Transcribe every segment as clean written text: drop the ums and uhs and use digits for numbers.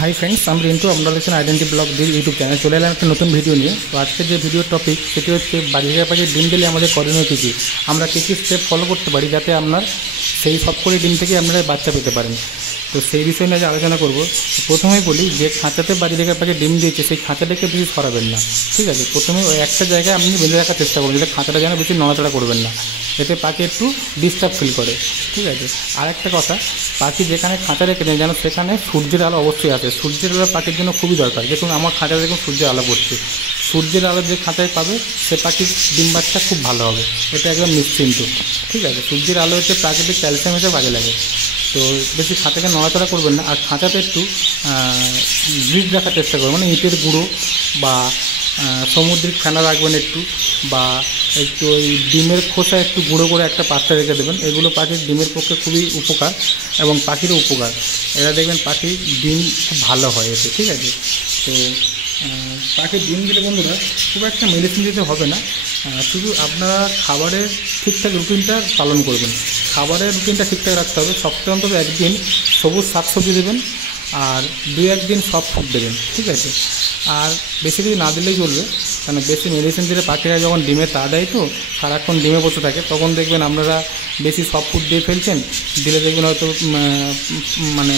Hi friends আমি রিন্টু আপনারা দেখছেন আইডেন্টি ব্লগ ইউটিউব চ্যানেল চলে এলাম একটা নতুন ভিডিও নিয়ে। তো আজকে যে ভিডিওর টপিক সেটি হচ্ছে বাড়ির পাখি ডিম দিলে আমাদের করণীয় কী কী, আমরা কী কী স্টেপ ফলো করতে পারি যাতে আপনার সেই সব করে ডিম থেকে আপনারা বাচ্চা পেতে পারেন। তো সেই বিষয় নিয়ে আজ আলোচনা করব। প্রথমেই বলি যে খাঁচাতে বাড়ি রেখে পাখি ডিম দিয়েছে সেই খাঁচাটাকে বেশি সরাবেন না, ঠিক আছে। প্রথমে ওই একটা জায়গায় আপনি বেঁধে রাখার চেষ্টা করবেন, যাতে খাঁচাটা যেন বেশি নড়াচড়া করবেন না, এতে পাখি একটু ডিস্টার্ব ফিল করে, ঠিক আছে। আর একটা কথা, পাখি যেখানে খাঁচা রেখে দেন যেন সেখানে সূর্যের আলো অবশ্যই আসে। সূর্যের আলো পাখির জন্য খুবই দরকার। দেখুন আমার খাঁচা দেখুন সূর্যের আলো পড়ছে, সূর্যের আলো যে খাঁচায় পাবে সে পাখির ডিম বাচ্চা খুব ভালো হবে, এটা একদম নিশ্চিন্ত, ঠিক আছে। সূর্যের আলো হচ্ছে প্রাকৃতিক ক্যালসিয়াম হিসেবে কাজে লাগে। তো বেশি খাঁচাকে নড়াচড়া করবেন না। আর খাঁচাতে একটু গ্রিজ রাখার চেষ্টা করবেন, মানে ইটের গুঁড়ো বা সমুদ্রিক ফেনা রাখবেন একটু, বা একটু ওই ডিমের খোসা একটু গুঁড়ো করে একটা পাত্রে রেখে দেবেন। এগুলো পাখির ডিমের পক্ষে খুবই উপকার এবং পাখিরও উপকার। এরা দেখবেন পাখির ডিম খুব ভালো হয় এতে, ঠিক আছে। তো পাখির ডিম দিলে বন্ধুরা খুব একটা মেডিসিন দিতে হবে না, শুধু আপনারা খাবারের ঠিকঠাক রুটিনটা পালন করবেন। খাবারের রুটিনটা ঠিকঠাক রাখতে হবে। সপ্তাহে অন্তত একদিন সবুজ শাকসবজি দেবেন আর 2-1 দিন সব ফুড দেবেন, ঠিক আছে। আর বেশি কিছু না দিলেই চলবে, কারণ বেশি মেডিসিন দিলে পাখিরা যখন ডিমে তা দেয় তো সারাক্ষণ ডিমে বসে থাকে, তখন দেখবেন আপনারা বেশি সব ফুড দিয়ে ফেলছেন, দিলে দেখবেন হয়তো মানে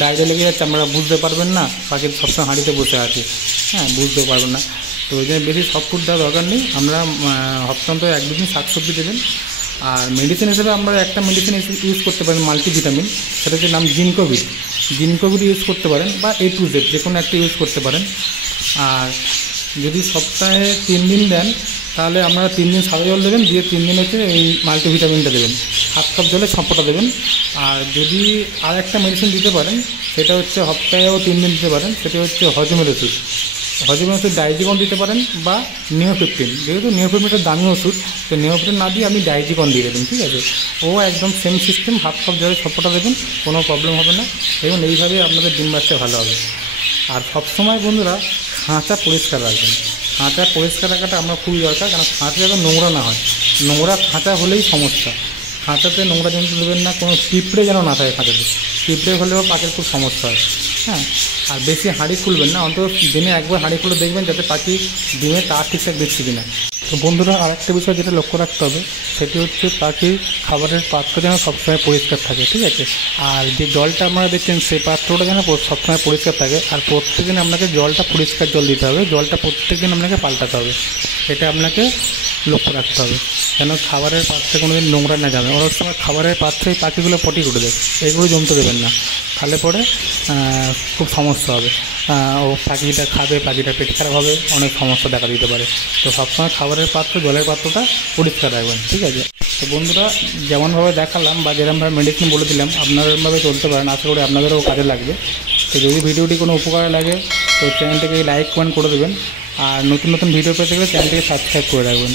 ডায়রিয়া লেগে যাচ্ছে, আপনারা বুঝতে পারবেন না পাখির সবসময় হাঁড়িতে বসে আছে, হ্যাঁ বুঝতেও পারবেন না। তো ওই জন্য বেশি সব ফুড দেওয়ার দরকার নেই। আপনারা সপ্তাহে 1-2 দিন শাকসবজি দেবেন। আর মেডিসিন হিসেবে আমরা একটা মেডিসিন ইউজ করতে পারেন, মাল্টিভিটামিন, সেটা হচ্ছে নাম জিনকোভিট। জিনকোভিট ইউজ করতে পারেন বা A to Z যে কোনো একটা ইউজ করতে পারেন। আর যদি সপ্তাহে 3 দিন দেন তাহলে আপনারা 3 দিন সাদা জল দেবেন, দিয়ে 3 দিন হচ্ছে এই মাল্টিভিটামিনটা দেবেন, 7 কাপ জলে 6 ফোঁটা দেবেন। আর যদি আর একটা মেডিসিন দিতে পারেন সেটা হচ্ছে সপ্তাহেও 3 দিন দিতে পারেন, সেটা হচ্ছে হজমের ওষুধ। হজমের ওষুধ ডাইজিকন দিতে পারেন বা নিওফিফটিন, যেহেতু নিওফিফটিনটা দামি ওষুধ, তো নিওফিফটিন না দিয়ে আপনি ডাইজিকন দিয়ে দেবেন, ঠিক আছে। ও একদম সেম সিস্টেম, 7 কাপ জলে 6 ফোঁটা দেবেন, কোনো প্রবলেম হবে না। এবং এইভাবে আপনাদের ডিম বাচ্চা ভালো হবে। আর সবসময় বন্ধুরা খাঁচা পরিষ্কার রাখবেন। খাঁচা পরিষ্কার রাখাটা আমরা খুবই দরকার, কারণ খাঁচা যাতে নোংরা না হয়। নোংরা খাঁচা হলেই সমস্যা। খাঁচাতে নোংরা জিনিস দেবেন না, কোনো পিঁপড়ে যেন না থাকে খাঁচাতে, পিঁপড়ে হলেও পাখির খুব সমস্যা হয়, হ্যাঁ। আর বেশি হাঁড়ি খুলবেন না, অন্তত দিনে একবার হাঁড়ি খুলে দেখবেন যাতে পাখি ডিমে তার ঠিকঠাক দিচ্ছে কিনা। তো বন্ধুরা আরেকটা বিষয় যেটা লক্ষ্য রাখতে হবে সেটি হচ্ছে পাখির খাবারের পাত্র যেন সবসময় পরিষ্কার থাকে, ঠিক আছে। আর যে জলটা আপনারা দেখছেন সেই পাত্রটা যেন সবসময় পরিষ্কার থাকে। আর প্রত্যেকদিন আপনাকে জলটা পরিষ্কার জল দিতে হবে, জলটা প্রত্যেকদিন আপনাকে পাল্টাতে হবে, এটা আপনাকে লক্ষ্য রাখতে হবে যেন খাবারের পাত্রে কোনো দিন নোংরা না যাবে। অনেক সময় খাবারের পাত্রেই পাখিগুলো পটি করে দেয়, এগুলো জমতে দেবেন না, তাহলে পরে খুব সমস্যা হবে। ও পাখিটা খাবে, পাখিটা পেট খারাপ হবে, অনেক সমস্যা দেখা দিতে পারে। তো সবসময় খাবারের পাত্র জলের পাত্রটা পরিষ্কার রাখবেন, ঠিক আছে। তো বন্ধুরা যেমনভাবে দেখালাম বা যেরকমভাবে মেডিসিন বলে দিলাম আপনারা এরকমভাবে চলতে পারেন, আশা করি আপনাদেরও কাজে লাগবে। তো যদি ভিডিওটি কোনো উপকার লাগে তো চ্যানেলটিকে লাইক কমেন্ট করে দেবেন। আর নতুন নতুন ভিডিও পেতে গেলে চ্যানেলটিকে সাবস্ক্রাইব করে রাখবেন।